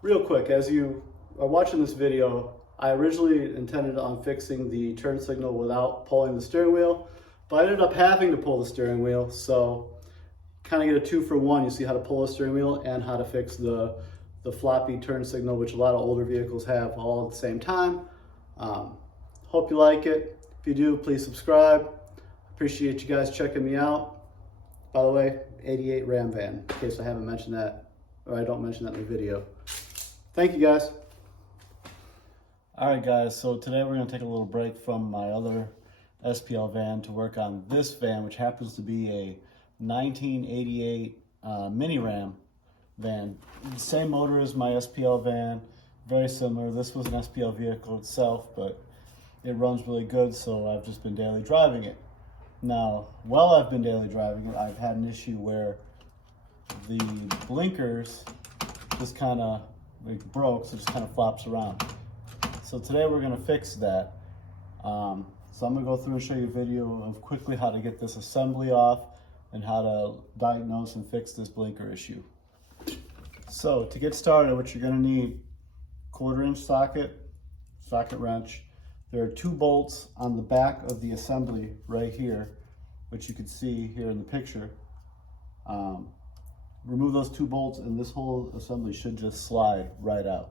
Real quick, as you are watching this video, I originally intended on fixing the turn signal without pulling the steering wheel, but I ended up having to pull the steering wheel, so kind of get a 2-for-1. You see how to pull a steering wheel and how to fix the floppy turn signal, which a lot of older vehicles have all at the same time. Hope you like it. If you do, please subscribe. Appreciate you guys checking me out. By the way, 88 Ram van, in case I haven't mentioned that, or I don't mention that in the video. Thank you guys. All right guys, so today we're gonna take a little break from my other SPL van to work on this van, which happens to be a 1988 mini Ram van. The same motor as my SPL van, very similar. This was an SPL vehicle itself, but it runs really good, so I've just been daily driving it. Now, while I've been daily driving it, I've had an issue where the blinkers just kind of broke, so it just kind of flops around. So today we're going to fix that. So I'm going to go through and show you a video of quickly how to get this assembly off and how to diagnose and fix this blinker issue. So to get started, what you're going to need: 1/4-inch socket wrench. There are 2 bolts on the back of the assembly right here, which you can see here in the picture. Remove those 2 bolts and this whole assembly should just slide right out.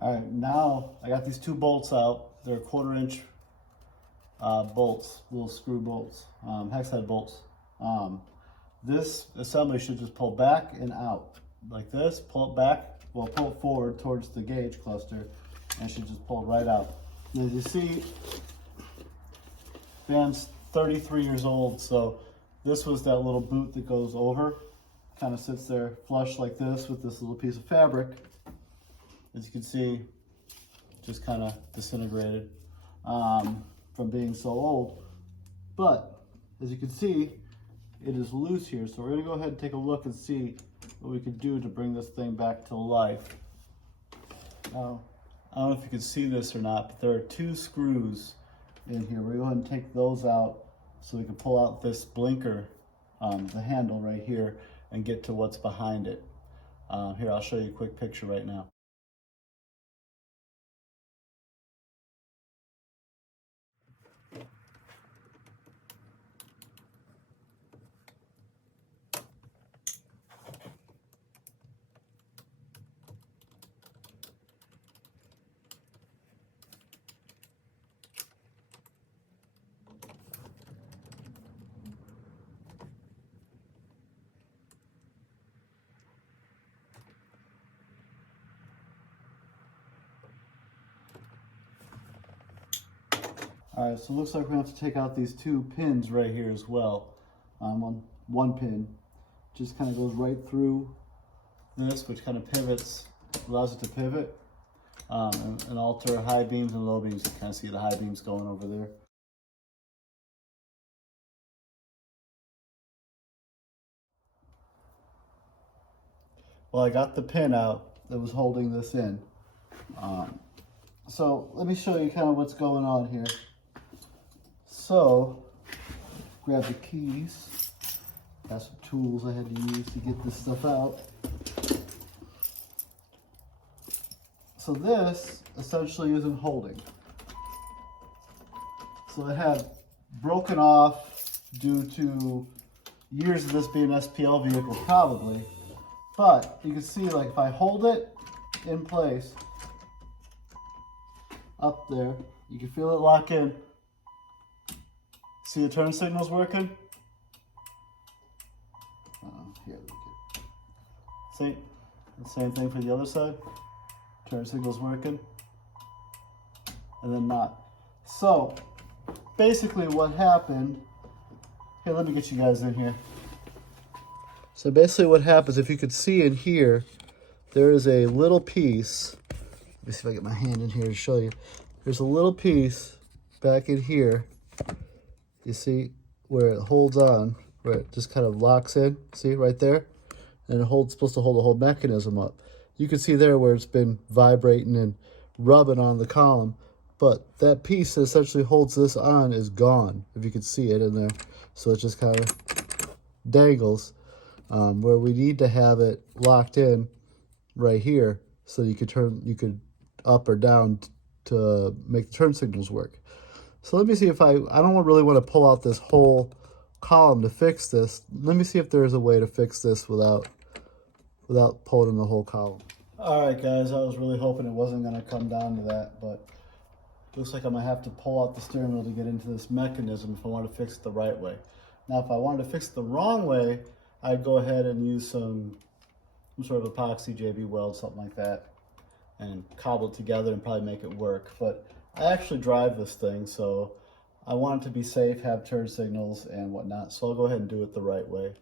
All right, now I got these 2 bolts out. They're 1/4-inch bolts, little screw bolts, hex head bolts. This assembly should just pull back and out like this. Pull it back, well, pull it forward towards the gauge cluster, and it should just pull right out. And as you see, van's 33 years old, so this was that little boot that goes over, kind of sits there flush like this with this little piece of fabric. As you can see, just kind of disintegrated from being so old. But as you can see, it is loose here. So we're gonna go ahead and take a look and see what we can do to bring this thing back to life. Now, I don't know if you can see this or not, but there are 2 screws in here. We're gonna go ahead and take those out so we can pull out this blinker, the handle right here, and get to what's behind it. Here, I'll show you a quick picture right now. All right, so it looks like we're gonna have to take out these 2 pins right here as well. One pin just kind of goes right through this, which kind of pivots, allows it to pivot and alter high beams and low beams. You kind of see the high beams going over there. Well, I got the pin out that was holding this in. So let me show you kind of what's going on here. So, grab the keys. Got some tools I had to use to get this stuff out. So this essentially isn't holding. So it had broken off due to years of this being an SPL vehicle probably. But you can see, like, if I hold it in place up there, you can feel it lock in. See the turn signal's working? Here we go. See? The same thing for the other side. Turn signal's working. And then not. So, basically what happened, here, let me get you guys in here. So basically what happens, if you could see in here, there is a little piece. Let me see if I get my hand in here to show you. There's a little piece back in here. You see where it holds on, where it just kind of locks in. See right there? And it's supposed to hold the whole mechanism up. You can see there where it's been vibrating and rubbing on the column. But that piece that essentially holds this on is gone, if you can see it in there. So it just kind of dangles. Where we need to have it locked in right here so you could up or down to make the turn signals work. So let me see if I don't really want to pull out this whole column to fix this. Let me see if there's a way to fix this without pulling the whole column. All right, guys, I was really hoping it wasn't going to come down to that, but looks like I'm going to have to pull out the steering wheel to get into this mechanism if I want to fix it the right way. Now, if I wanted to fix it the wrong way, I'd go ahead and use some sort of epoxy JB weld, something like that, and cobble it together and probably make it work. But I actually drive this thing, so I want it to be safe, have turn signals and whatnot, so I'll go ahead and do it the right way.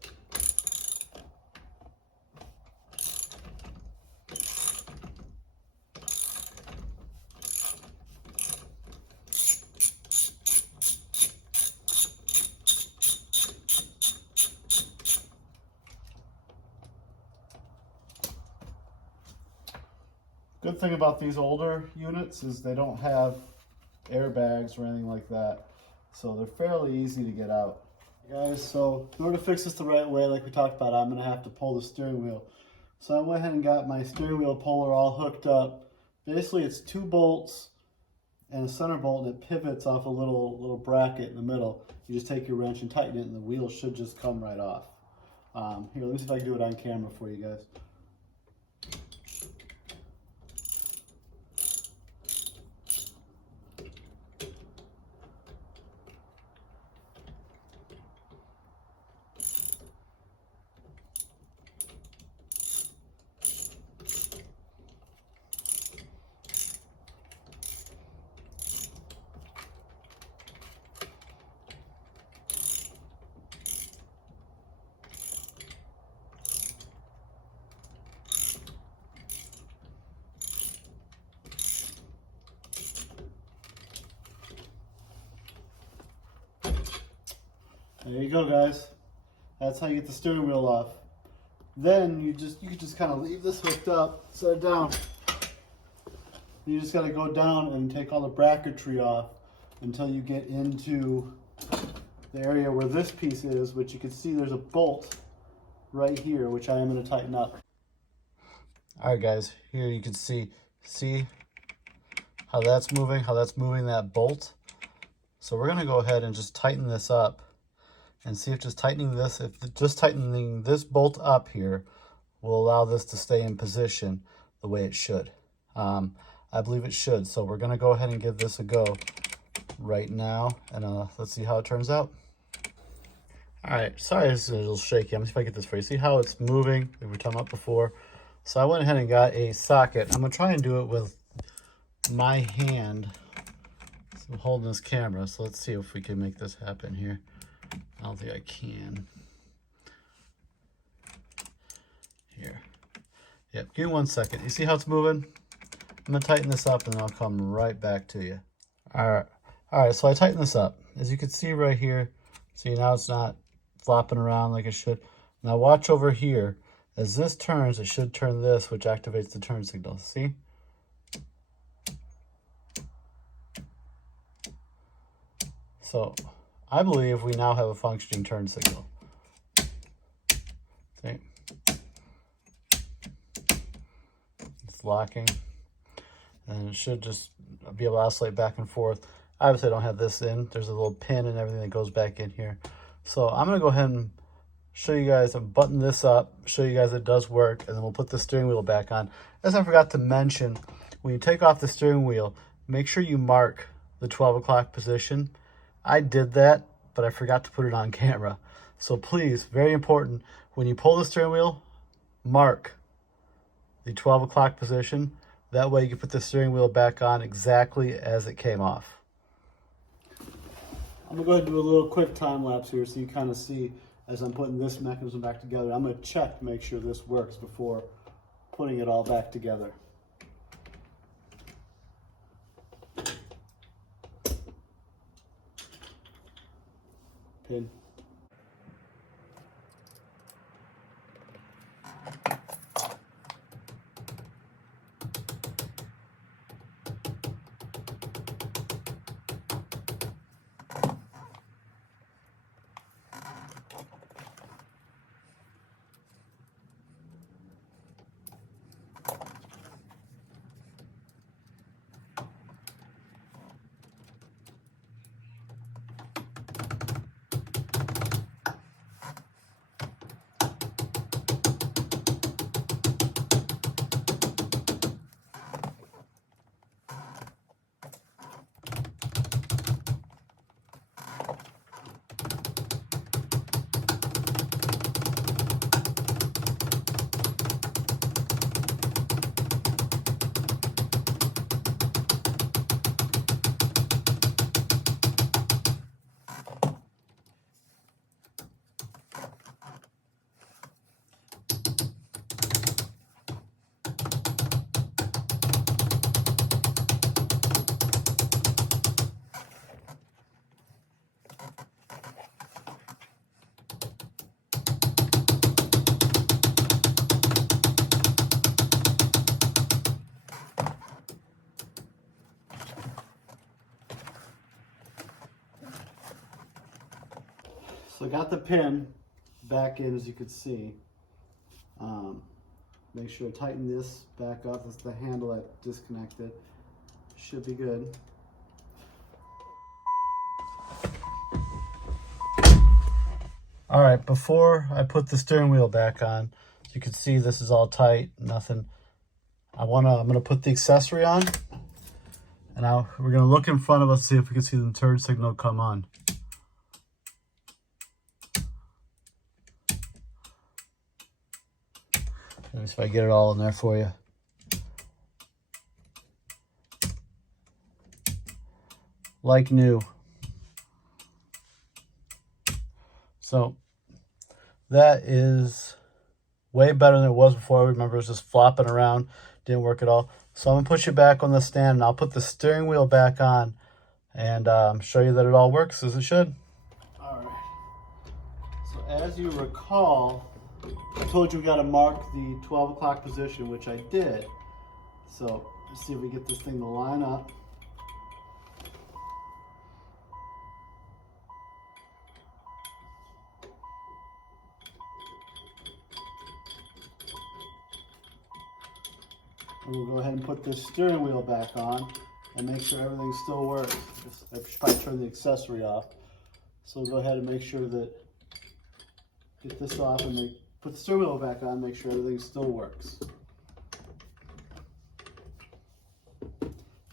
Good thing about these older units is they don't have airbags or anything like that, so they're fairly easy to get out. Guys, so in order to fix this the right way, like we talked about, I'm going to have to pull the steering wheel. So I went ahead and got my steering wheel puller all hooked up. Basically it's 2 bolts and a center bolt, and it pivots off a little bracket in the middle. You just take your wrench and tighten it and the wheel should just come right off. Here, let me see if I can do it on camera for you guys. There you go, guys. That's how you get the steering wheel off. Then you can just kind of leave this hooked up, set it down. You just got to go down and take all the bracketry off until you get into the area where this piece is, which you can see there's a bolt right here, which I am going to tighten up. All right, guys, here you can see how that's moving that bolt. So we're going to go ahead and just tighten this up and see if just tightening this bolt up here will allow this to stay in position the way it should. I believe it should, so we're going to go ahead and give this a go right now, and let's see how it turns out. All right, sorry this is a little shaky. I'm going to see if I can get this for you. See how it's moving, like we were talking about before? So I went ahead and got a socket. I'm going to try and do it with my hand. So I'm holding this camera, so let's see if we can make this happen here. I don't think I can. Here. Yep, give me 1 second. You see how it's moving? I'm going to tighten this up and then I'll come right back to you. All right, so I tightened this up. As you can see right here, see now it's not flopping around like it should. Now watch over here. As this turns, it should turn this, which activates the turn signal. See? So I believe we now have a functioning turn signal. See? It's locking. And it should just be able to oscillate back and forth. Obviously, I don't have this in. There's a little pin and everything that goes back in here. So I'm going to go ahead and show you guys and button this up, show you guys it does work, and then we'll put the steering wheel back on. As I forgot to mention, when you take off the steering wheel, make sure you mark the 12 o'clock position. I did that, but I forgot to put it on camera. So please, very important, when you pull the steering wheel, mark the 12 o'clock position. That way you can put the steering wheel back on exactly as it came off. I'm gonna go ahead and do a little quick time lapse here so you kind of see as I'm putting this mechanism back together. I'm gonna check to make sure this works before putting it all back together. Pin. So I got the pin back in, as you can see. Make sure to tighten this back up. That's the handle that disconnected. Should be good. All right, before I put the steering wheel back on, you can see this is all tight, nothing. I'm gonna put the accessory on, and now we're gonna look in front of us to see if we can see the turn signal come on. Let me see if I get it all in there for you. Like new. So that is way better than it was before. I remember it was just flopping around, didn't work at all. So I'm gonna put you back on the stand and I'll put the steering wheel back on and show you that it all works as it should. All right, so as you recall, I told you we gotta mark the 12 o'clock position, which I did. So let's see if we get this thing to line up. And we'll go ahead and put this steering wheel back on and make sure everything still works. I should probably turn the accessory off. So we'll go ahead and make sure that, get this off and put the steering wheel back on, make sure everything still works.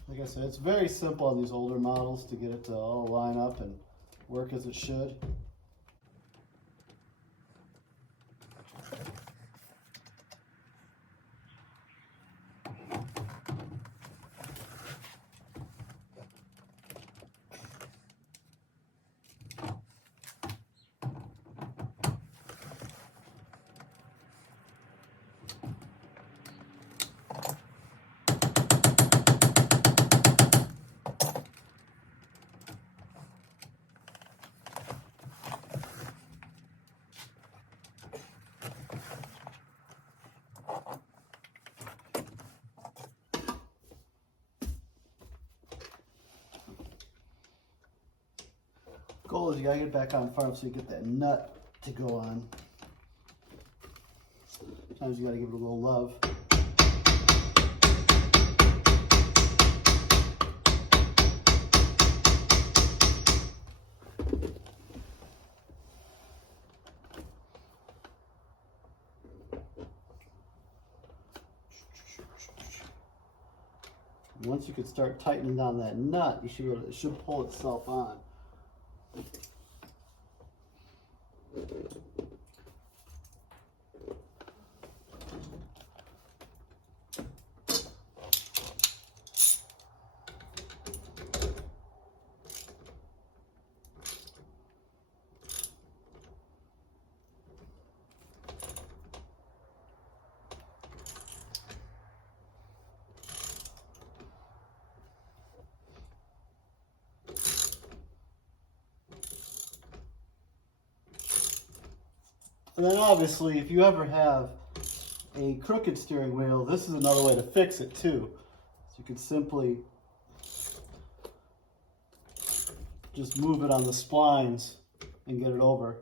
Like I said, it's very simple on these older models to get it to all line up and work as it should. Goal is you gotta get back on farm so you get that nut to go on. Sometimes you gotta give it a little love. Once you can start tightening down that nut, you should be able to, it should pull itself on. And then obviously, if you ever have a crooked steering wheel, this is another way to fix it too. So you can simply just move it on the splines and get it over.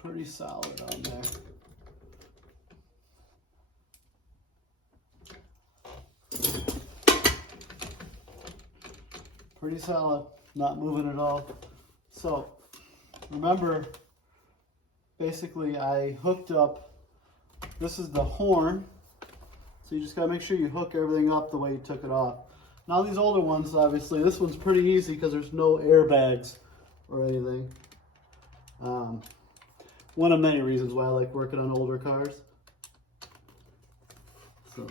Pretty solid on there. Pretty solid, not moving at all. So remember, basically I hooked up, this is the horn, so you just gotta make sure you hook everything up the way you took it off. Now these older ones, obviously, this one's pretty easy because there's no airbags or anything. One of many reasons why I like working on older cars. So.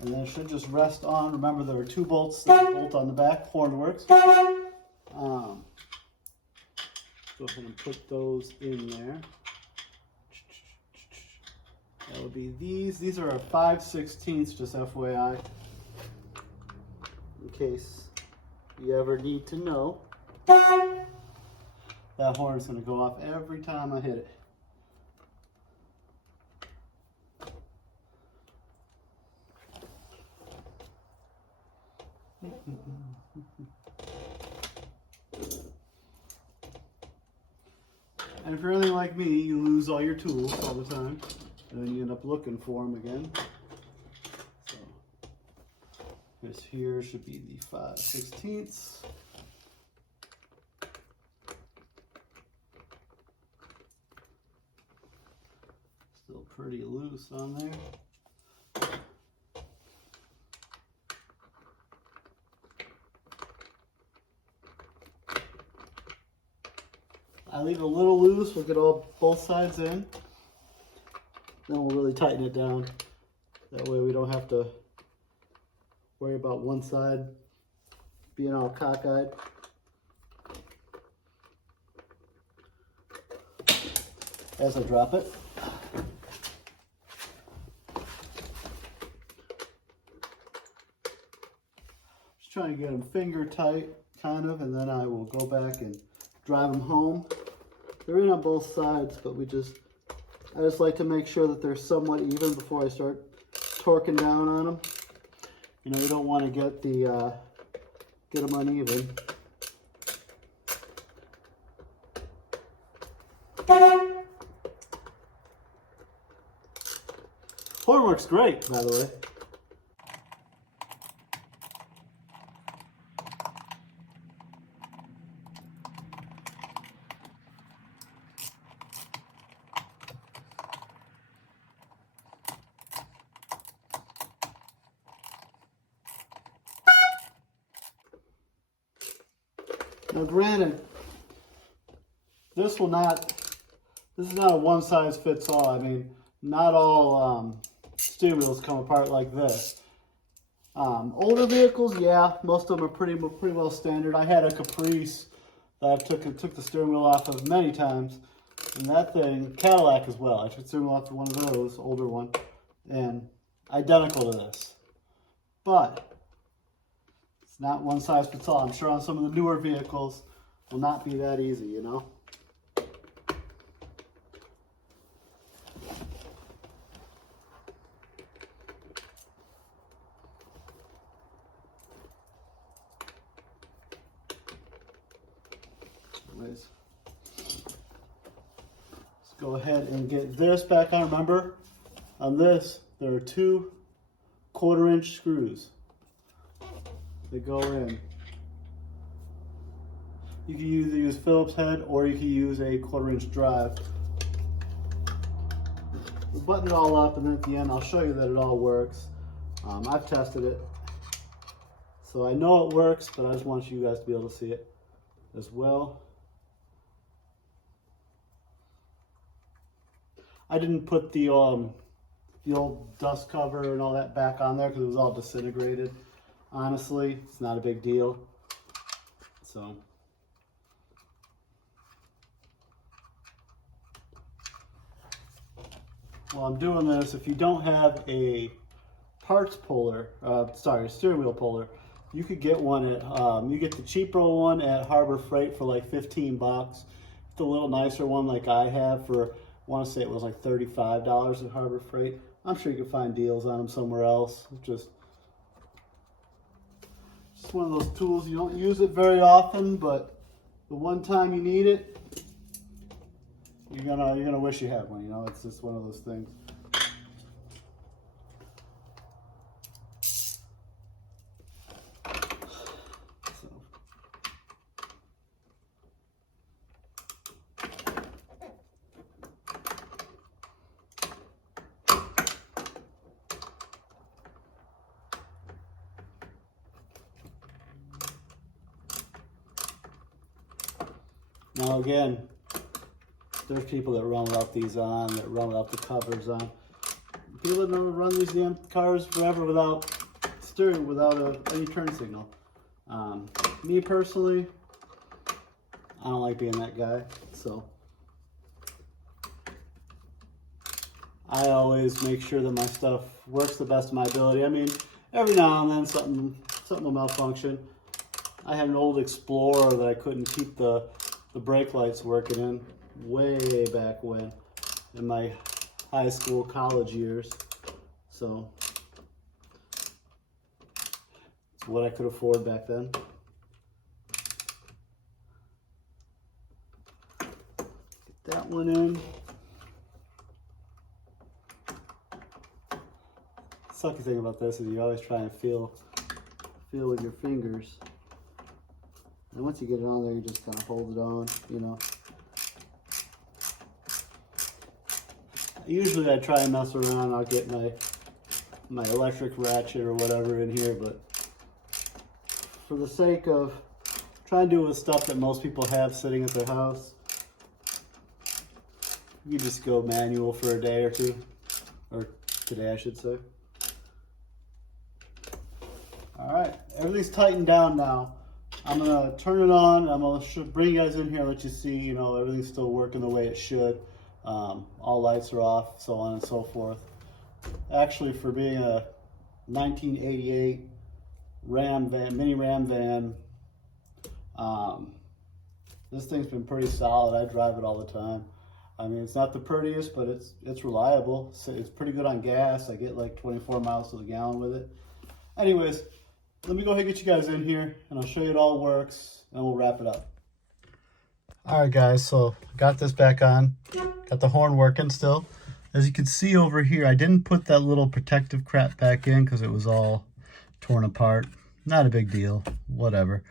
And then it should just rest on. Remember, there are 2 bolts that bolt on the back. Horn works. Go ahead and put those in there. That would be these. These are a 5/16, just FYI. In case you ever need to know. That horn is going to go off every time I hit it. And if you're anything like me, you lose all your tools all the time, and then you end up looking for them again. So this here should be the 5/16. Still pretty loose on there. I leave it a little loose, we'll get both sides in. Then we'll really tighten it down. That way we don't have to worry about one side being all cockeyed. As I drop it. Just trying to get them finger tight, kind of, and then I will go back and drive them home. They're in on both sides, but I just like to make sure that they're somewhat even before I start torquing down on them. You know, you don't want to get them uneven. Horn works great, by the way. Now granted, this is not a one-size-fits-all. I mean, not all steering wheels come apart like this. Older vehicles, yeah, most of them are pretty well standard. I had a Caprice that I took the steering wheel off of many times. And that thing, Cadillac as well. I took steering wheel off to one of those, older one, and identical to this. But it's not one size fits all. I'm sure on some of the newer vehicles will not be that easy, you know. Anyways, let's go ahead and get this back on. Remember, on this, there are 2 1/4-inch screws that go in. You can either use Phillips head or you can use a 1/4-inch drive. We'll button it all up, and then at the end I'll show you that it all works. I've tested it, so I know it works, but I just want you guys to be able to see it as well. I didn't put the old dust cover and all that back on there because it was all disintegrated. Honestly, it's not a big deal. So while I'm doing this, if you don't have a parts puller, steering wheel puller, you could get one at, you get the cheaper one at Harbor Freight for like 15 bucks. The little nicer one like I have for, I want to say it was like $35 at Harbor Freight. I'm sure you can find deals on them somewhere else. Just one of those tools. You don't use it very often, but the one time you need it, you're gonna wish you had one. You know, it's just one of those things. Now again, there's people that run without these on, that run without the covers on. People that run these damn cars forever without steering, without any turn signal. Me personally, I don't like being that guy, so I always make sure that my stuff works the best of my ability. I mean, every now and then something will malfunction. I had an old Explorer that I couldn't keep the brake lights working in way back when, in my high school, college years. So it's what I could afford back then. Get that one in. Sucky thing about this is you always try and feel with your fingers. And once you get it on there, you just kind of hold it on, you know. Usually I try and mess around. I'll get my electric ratchet or whatever in here, but for the sake of trying to do with stuff that most people have sitting at their house, you just go manual for a day or two, or today I should say. All right, everything's tightened down now. I'm gonna turn it on. I'm gonna bring you guys in here and let you see, you know, everything's still working the way it should. All lights are off, so on and so forth. Actually, for being a 1988 Ram van, mini Ram van, this thing's been pretty solid. I drive it all the time. I mean, it's not the prettiest, but it's reliable. It's pretty good on gas. I get like 24 miles to the gallon with it. Anyways, let me go ahead and get you guys in here, and I'll show you it all works, and we'll wrap it up. All right, guys, so got this back on. Got the horn working still. As you can see over here, I didn't put that little protective crap back in because it was all torn apart. Not a big deal, whatever.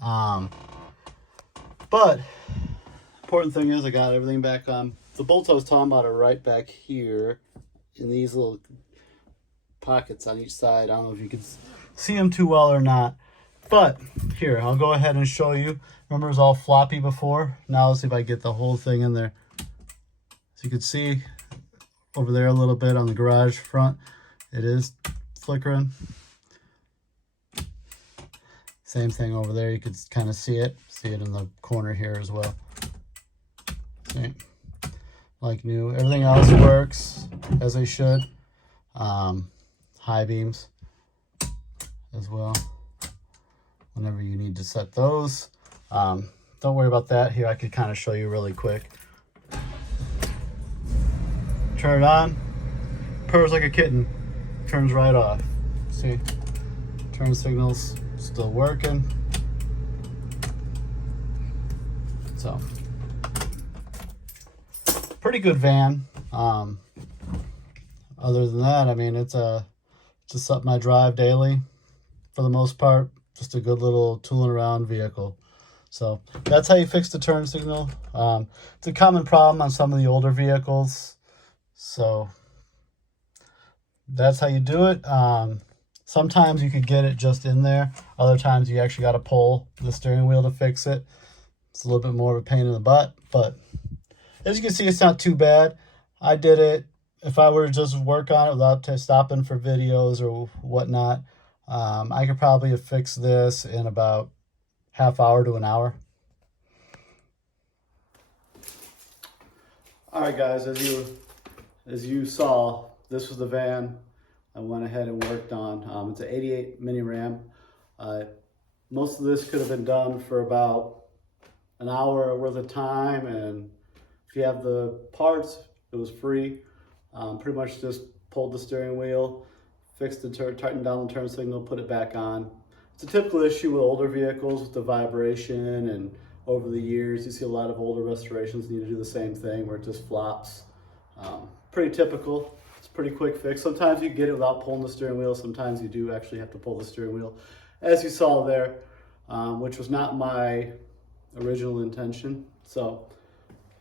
But important thing is I got everything back on. The bolts I was talking about are right back here in these little pockets on each side. I don't know if you can see them too well or not, but here, I'll go ahead and show you. Remember, it was all floppy before. Now let's see if I get the whole thing in there. So you can see over there a little bit on the garage front, it is flickering. Same thing over there, you could kind of see it in the corner here as well. See? like new. Everything else works as they should. High beams as well, whenever you need to set those. Don't worry about that. Here, I could kind of show you really quick. Turn it on, purrs like a kitten, turns right off. See, turn signal's still working. So, pretty good van. Other than that, I mean, it's just something I drive daily for the most part. Just a good little tooling around vehicle. So that's how you fix the turn signal. It's a common problem on some of the older vehicles. So that's how you do it. Sometimes you could get it just in there. Other times you actually got to pull the steering wheel to fix it. It's a little bit more of a pain in the butt, but as you can see, it's not too bad. I did it. If I were to just work on it without stopping for videos or whatnot, I could probably have fixed this in about half hour to an hour. All right, guys, as you saw, this was the van I went ahead and worked on. It's an 88 mini Ram. Most of this could have been done for about an hour worth of time, and if you have the parts, it was free. Pretty much just pulled the steering wheel, fixed the tightened down the turn signal, put it back on. It's a typical issue with older vehicles with the vibration, and over the years you see a lot of older restorations need to do the same thing where it just flops. Pretty typical. It's a pretty quick fix. Sometimes you get it without pulling the steering wheel. Sometimes you do actually have to pull the steering wheel, as you saw there, which was not my original intention. So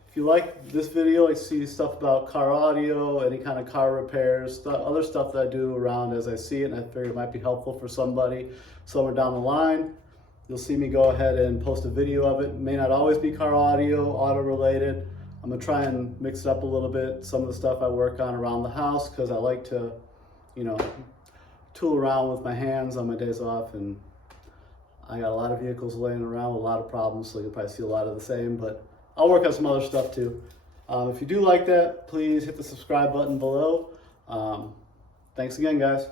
if you like this video, like to see stuff about car audio, any kind of car repairs, other stuff that I do around as I see it, and I figured it might be helpful for somebody somewhere down the line, you'll see me go ahead and post a video of it. It may not always be car audio, auto related. I'm gonna try and mix it up a little bit. Some of the stuff I work on around the house, because I like to, you know, tool around with my hands on my days off, and I got a lot of vehicles laying around with a lot of problems, so you'll probably see a lot of the same, but I'll work on some other stuff too. If you do like that, please hit the subscribe button below. Thanks again, guys.